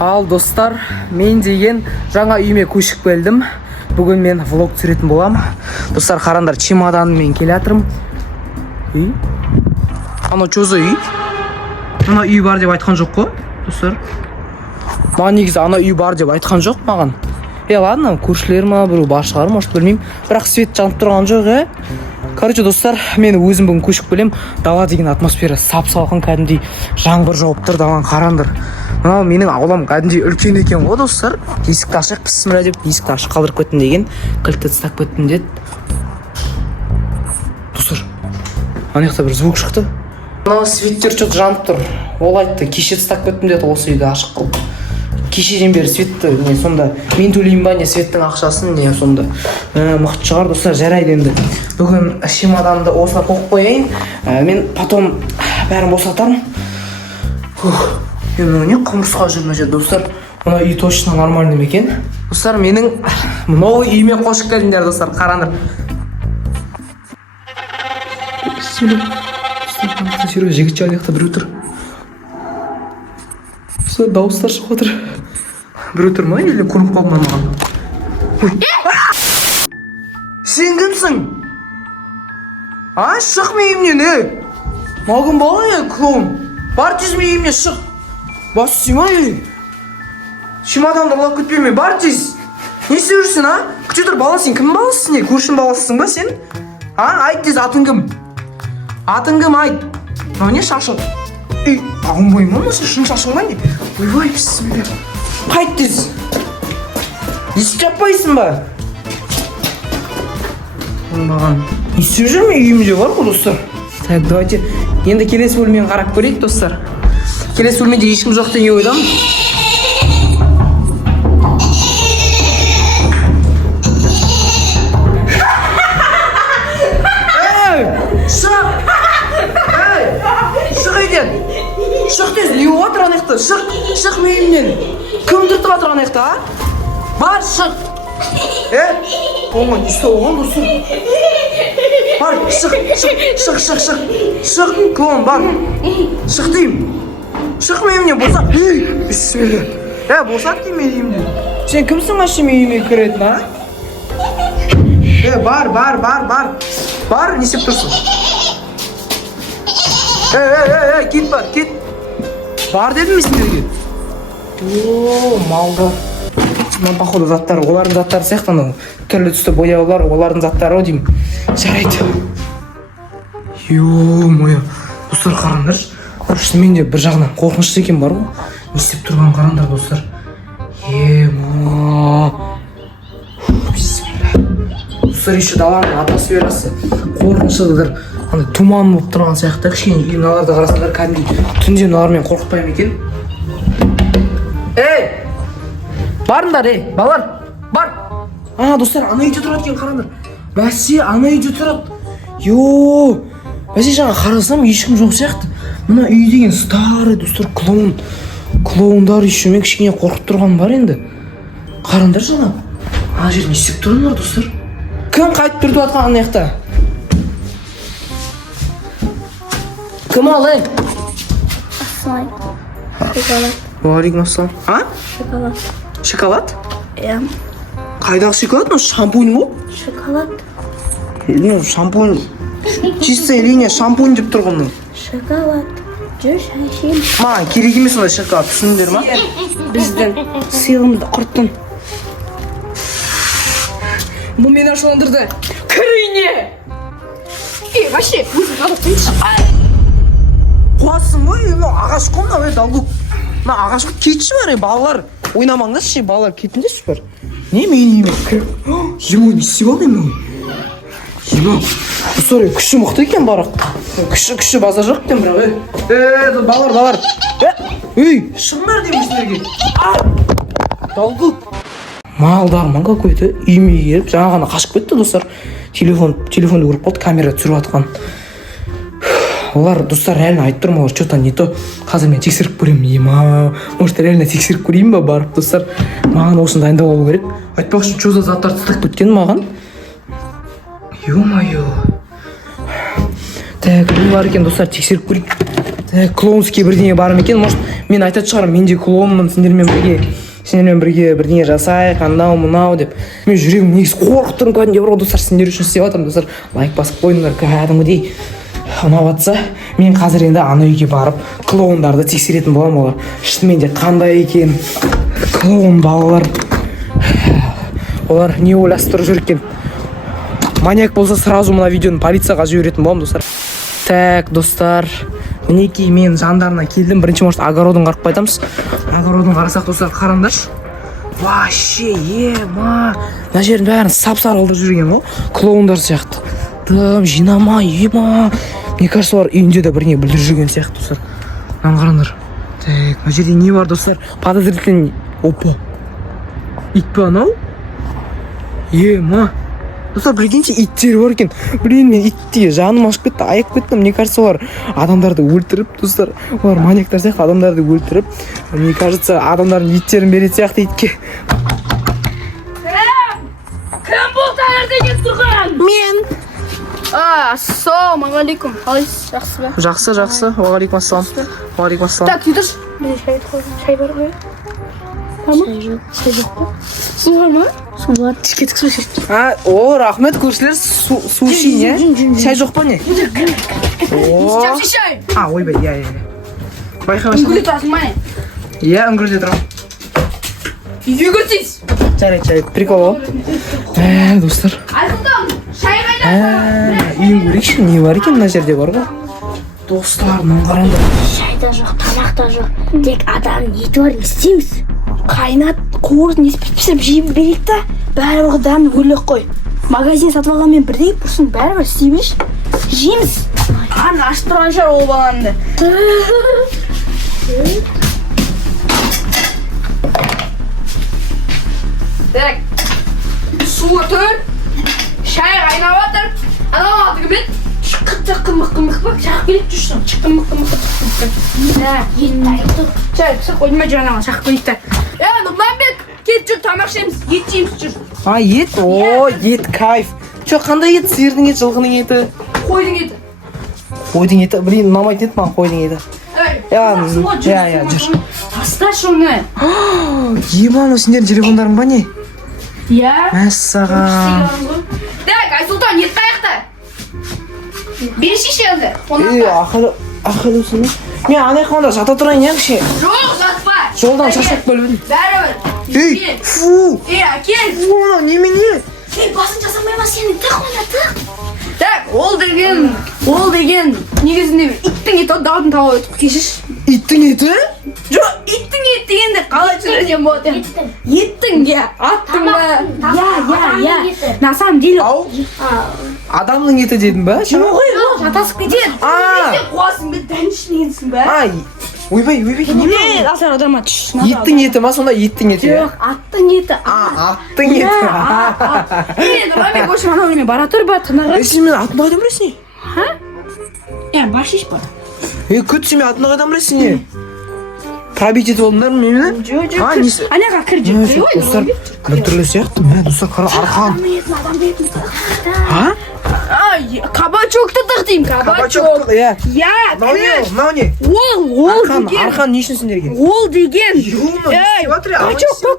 Ал достар, мен деген жаңа үйіме көшіп келдім. Бүгін мен влог түсіретін болам. Достар, қараңдар, чемоданыммен келе жатырмын. Үй? Ана чоза үй? Ана үй бар деп айтқан жоқ қой, достар. Маған негізі ана үй бар деп айтқан жоқ маған. Ладно, көршілер ма, біреу бар шығар, может, білмеймін. Бірақ свет жанып тұрған жоқ, Короче, достар, мен өзім бүгін көшіп келем. Дала деген атмосфера сап-салқын, кәдімгідей жаңбыр жауып тұр, даланы қараңдар. Мынау менің аулам кәдімгідей үлкен екен ғой, достар. Есікті ашық, бісміллә деп есікті ашық қалдырып кеттім деген, кілтті тастап кеттім деді. Достар, ана жақта бір звук шықты. Мынау светтер что-то жанып тұр. Ол айтты, кеше тастап кеттім деді, осы үйді ашық қылып. Кешеден бері светті, не сонда мен төлеймін ба, не светтің ақшасын, не сонда мықты шығар, достар. Жарайды енді. Бүгін чемоданды осылай қойып қояйын. Мен потом бәрін босатармын. Мен не құмырсқа жүрмін же, достар. Мына үй точно нормальный екен. Достар, менің новый үйіме қош келдіңдер, достар. Қараңдар. Достар, жігіт жағында біреу тұр. Достар, дауыстар шығып отыр. Біреу тұр ма, еле көріп қалдым маған. Сен кімсің? Шық мейімнен, Мағын бала, клоун. Бар тез мейімнен шық. Бас сүйма, Чемоданды лақ күтпейме, бар тез. Не істеушісің, Күте тұр, бала сен, кім баласысың, Көршін баласысың ба сен? Айт тез, атың кім? Атың кім, айт. Не шашық? Ағын бойым ма, сен шын шашың ба не? Ойбай, бісміллә. Қайт тез. Есік жаппайсың ба? Оңбаған. Не істеп жүрме, үйімде бар ғой, достар. Так, давайте. Енді келесі бөлмені қарап көрейік, достар. Келесі бөлмеде ешкім жоқ деген ойдамын. Шық тез, не отыр анаяқта? Шық мейімнен. Кім тұртып отыр анаяқта, Бар, шық. Оңа, не істе оған, достар? Бар, шық, клоун, бар. Шық деймін. Шық мейімнен, босат. Бісміллә. Босат дейм мейімнен. Сен кімсің ашы мейіме кіретін, Бар. Бар, не істеп тұрсың? Кет бар, кет. Бар дедім сендерге. Малда. Мына походу заттар, олардың заттары сияқты, түрлі түсті бояулар, олардың заттары деймін. Жарайды. Ё-моё. Достар, қараңдаршы. Шынымен де бір жағынан қорқынышты екен бар ғой. Не істеп тұрған қараңдар, достар. Достар, еще даланың атмосферасы қорқынышыдыр. Туман болып тұрған сияқты, кішкене мыналарды қарасаңдар, кәдімгідей түнде мыналармен қорқытпаймын екен. Барыңдар, балалар, бар. Достар, ана үйде тұрады екен, қараңдар. Бәсе, ана үйде тұрады. Бәсе, жаңа қарасам, ешкім жоқ сияқты. Мына үй деген старый, достар, клоундар еще мен кішкене қорқып тұрған бар енді. Қараңдар жаңа. Ана жерін естіп тұрыңдар, достар. Кім қайтып тұрды атқан ана жақта? Кім ал, Ассалам. Шоколад. Уалейкум ассалам. Шоколад. Шоколад? Қайдағы шоколад? Шампунь ғой? Шоколад. Шампунь. Чистая линия шампунь деп тұрғанның. Шоколад. Жүр шашин. Маған керек емес ондай шоколад, түсіндіңдер ма? Біздің сыйлығымызды құрттың. Бұл мені ашуландырды. Кір үйіне! Вообще, өзің қалықтыңшы. Қуасың ғой, ағаш қой мына, далдық. Мына ағаш қой, кетші бар, балалар. Ойнамаңдаршы, балалар кетіндеші бар. Не мен үйіме кіріп? Не істеп алдым? Достар, күші мұқты екен барақ. Күші базар жоқ екен бірақ. Балалар. Шыңдар деймін сіздерге. Далдық. Малдарман какой-то үйіме келіп, жаңа ғана қашып кетті, достар. Телефонды көріп қалды, камера түсіріп атқан. Олар, достар, реально айтып тұрмын, олар что-то не то. Қазір мен тексеріп көремін, может, реально тексеріп көрейін ба барып, достар. Маған осыны дайындап алу керек. Айтпақшы, что за заттар тастап кеткен маған? Ё-моё. Так, не бар екен, достар, тексеріп көрейік. клоунский бірдеңе бар ма екен? Может, мен айтатын шығармын, мен де клоунмын, сендермен бірге бірдеңе жасайық, анау мынау деп. Мен жүрегім негізі қорқып тұрмын кәдімгідей, бірақ достар сендер үшін істеп жатырмын достар. Лайк басып қойыңдар кәдімгідей. Ұнап жатса, мен қазір енді ана үйге барып клоундарды тексеретін боламын. Олар шынымен де қандай екен клоун балалар. Олар не ойластырып жүр екен? Маньяк болса сразу мына видеоны полицияға жіберетін боламын достар. Так, достар, мінекей мен жандарына келдім. Бірінші может огородын қарып қайтамыз. Огородын қарасақ достар, қараңдаршы. Вообще, ема. Мына жердің бәрін сап-сары қылдырып жүрген ғой. Клоундар сияқты. Тым жинамай, ема. Мне кажется, олар үйінде де біріне білдіріп жүрген сияқты достар. Мынаны қараңдар. Так, мына жерде не бар достар? Подозрительный. Опа. Ит пе анау? Ема. Достар, прикиньте, иттер бар екен. Блин, мен итте жаным ашып кетті, аяп кеттім. Мне кажется, олар адамдарды өлтіріп, достар. Олар маньяктар сияқты адамдарды өлтіріп. Мне кажется, адамдардың иттерін беретін сияқты итке. Кім бұл таңертең тұрған? Мен. Ассалаумағалейкум. Қалайсыз? Жақсы ба? Жақсы. Уағалейкум ассалам. Уағалейкум ассалам. Так, үйдір. Менде шай қойдым. Шай бар ғой? Шай жоқ па? Су бар ма? Су бар. Кетік су ішіп. О, рахмет, көршілер, су ішейін, е? Шай жоқ па не? Жақсы шай. Ойбай, иә. Байқаба Үңгіре тұрасың ма? Иә, үңгірде тұрам. Үйге көрсейіз. Жарайды, прикол ғой. Достар. Айсұлтан, шай қайда? Үйін көрейікші, не бар екен мына жерде бар ғой? Достар, мынаны қараңдар. Шай да жоқ, тамақ та жоқ. Тек адамның еті бар, не істейміз? Қайнат, қуырын пісіріп жейіп берейік та, бәрібір дәмін өлек қой. Магазин сатып алғанмен бірдей бұрсын, бәрібір істей берші. Жейміз. Ана ашып тұрған шығар ол баланды. Так, су тұр, шай қайнап жатыр. Анау алды кімет? Қымық бак, шақ келіп жүрсің. Қымық. Ет дайын. Шай, пісір қойдым жүр анаған, шақ келіп та. Нұрланбек, кет жүр, тамақ жейміз, ет жейміз жүр. Ет? О, ет кайф. Қандай ет? Сиырдың еті, жылқының еті? Қойдың еті. Қойдың еті? Блин, ұнамайтын еді маған қойдың еті. Иә, жүр. Тасташы оны. Ема, сендердің телефондарың ба не? Иә. Мәссаған. Так, Айсұлтан, ет қаяқта? Береші енді. Ақылысың. Мен анай қуанда жата тұрайын емші. Жоқ, жатпа. Жолдан шашақ бөлбедім. Бәрібір. Фу. Әкел. Оны, немене? Басын жасамай ма сенің? Тақ оны, тақ. Так, ол деген негізінде иттің еті, даудың тауы өтіп кешіш. Иттің еті? Жоқ, иттің еті дегенде қалай түсірден болады? Еттің, иә, аттың ба? Иә. На самом деле... Адамның еті дедің ба? Жоқ, жатасып кетеді. Несен қуасың бе, дән ішіне енсің ба? Ойбай, Не, асар аударма түш. еттің еті ма, сонда еттің еті? Жоқ, аттың еті. Аттың еті. Нұрламек, өшім ана өліме бара тұр ба, тынаға? Сен мен атын қайдан білесің? Башиш бар. Күт сен мен атын қайдан білесің не? Пробить етіп олдыңдар ма мені? Жоқ, анаға кір жүр. Достар, бір түрлі сияқты. Мә, достар, қара арқан. Кабачокты тықтейм, кабачок. Иә. Кір. Мынау не? Ол деген. Арқан не үшін сендерге? Ол деген.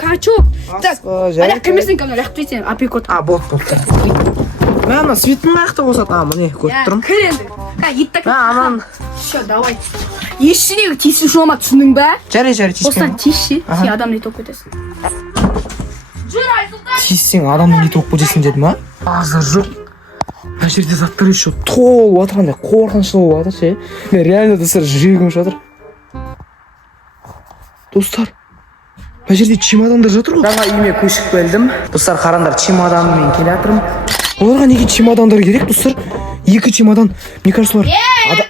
Качок. Так, аяқ кірмесін кәмін, аяқ түйтсен, апекот. Болды. Мә, ана светтің аяқты қосады. Міне, көріп тұрмын. Кір енді. Еттік. Анан. Все, давай. Ешінегі тесуші олма түсінің бә? Жарай, тиіспен. Осыдан тесші, сен адамды ет оқып кетесің. Жүр, Айсұлтан. Тиіссең адамның ет оқып кетесің деді ма? Азыр жоқ. Мына жерде заттар еще толып жатырғандай қорқынышты болып жатыр ше. Мен реально достар жүрегім жатыр. Достар, мына жерде чемодандар жатыр ғой. Жаңа үйіме көшіп келдім. Достар, қараңдар, чемоданмен келе жатырмын. Оларға неге чемодандар керек, достар? 2 чемодан. Мне кажется, олар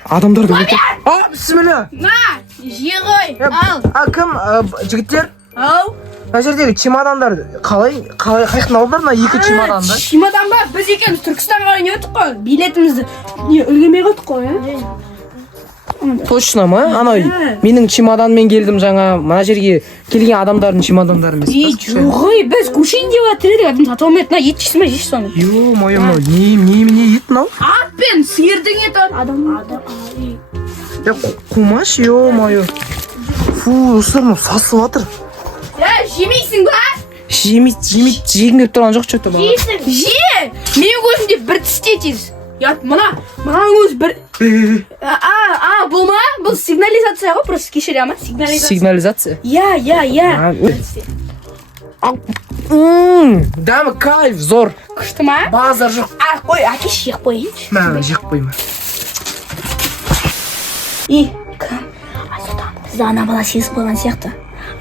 адамдарды өлтіріп. Бісміллә. На, же ғой. Ал. Кім жігіттер? Ау. Мына жердегі чемодандар қалай қайықтан алдыңдар мына 2 чемоданды? Чемодан ба? Біз екеуміз Түркістанға не өттік қой? Билетімізді үлгермей қойдық қой, Точно ма? Анау менің чемоданмен келдім жаңа. Мына жерге келген адамдардың чемодандары емес. Жоғай, біз көшейін деп жатыр едік, адам сатып алмайтын, ет жейсің ба, жейсің соны. Ё-моё, не ет мынау? Ат пен сиырдың еті. Қумаш, ё-моё. Фу, достар, мынау сасып жатыр. Жемейсің ба? Жегім келіп тұрған жоқ, что-то бала. Же! Менің көзімде бір тісте тез. Мынаның өзі бір... Бұл ма? Бұл сигнализация ғой, просто кешіре ма? Сигнализация? Я. Дәмі кайф, зор. Күшті ма? Базар жоқ. Қой, әке жек қойыншы. Мә, жек қойма. Бізді ана бала сезіп қойған сияқты.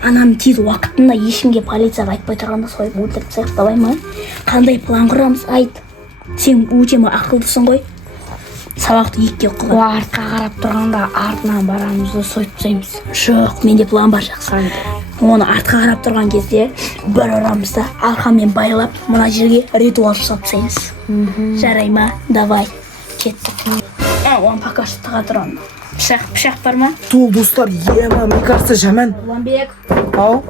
Анам тез уақытында ешкімге полицияға айтпай тұрғанда сойып өлтіріп тастайық, давай ма? Қандай план құрамыз, айт. Сен өте ақылдысың ғой. Сабақты екіге оқыған. Артқа қарап тұрғанда артынан барамызды сойып тастаймыз. Жоқ, менде план бар, жақсы. Оны артқа қарап тұрған кезде бір орамызды арқамен байлап, мына жерге ритуал жасап тастаймыз. Жарай ма? Давай, кеттік. Оны пока что тыға тұрған. Пышақ бар ма? Тол, достар, ема, мне кажется, жаман. Уламбек. Ау?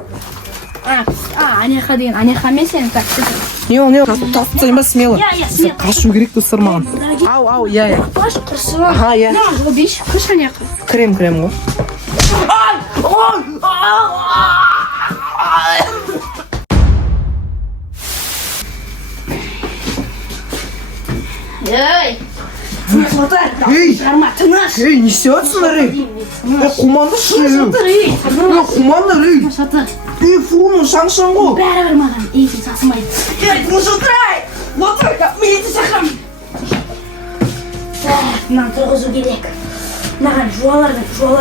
Анеха деген, анеха мен сені тапсыр. Не ол, тасып тастайын ба, смело? смело. Қашу керек, достар, маған. Ау, я. Баш құрсы. Аха, я. Ол беш, күш анеха. Крем ғой. Ей! Ей! Жарма, тыныш! Ей, не істеп жатсыңдар, ей? Қуманды ей! Қумандар, ей! Ей, фу, шаң ғой! Бәрібір маған, сен сасымайды. Ей, тыныш отырай! Отыр, милиция шақырамын. Мынаны тұрғызу керек. Маған жуалар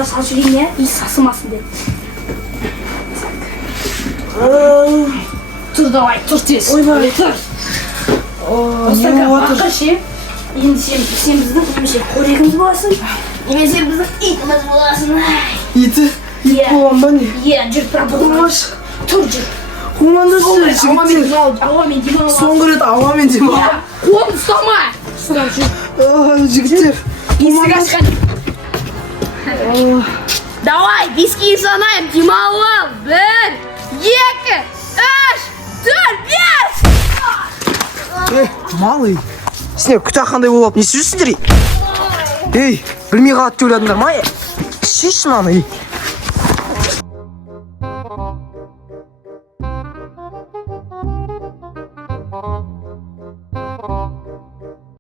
салып жүрейін, и сасымасын деп. Тұр, давай, тұр тез. Ойбай. Тұр. Не болып жатыр? ше. Енді сен біздің немесе қорегіміз боласың, немесе біздің итіміз боласың. Иті? Ит болам ба не? Жүр, тұр, тұр, жүр. Қуманды жігіттер. Ауамен демалып. Соңғы рет ауамен демалып. Қолын ұстама. Ұстап жүр. Жігіттер. Есік ашқан. Давай, беске санайым, демалып. 1, 2, 3, 4, 5. Малый. Сендер күтә қандай болып, не істеп жүрсіңдер? Ей, білмей қалады деп ойладыңдар ма? Шеш мынаны, ей.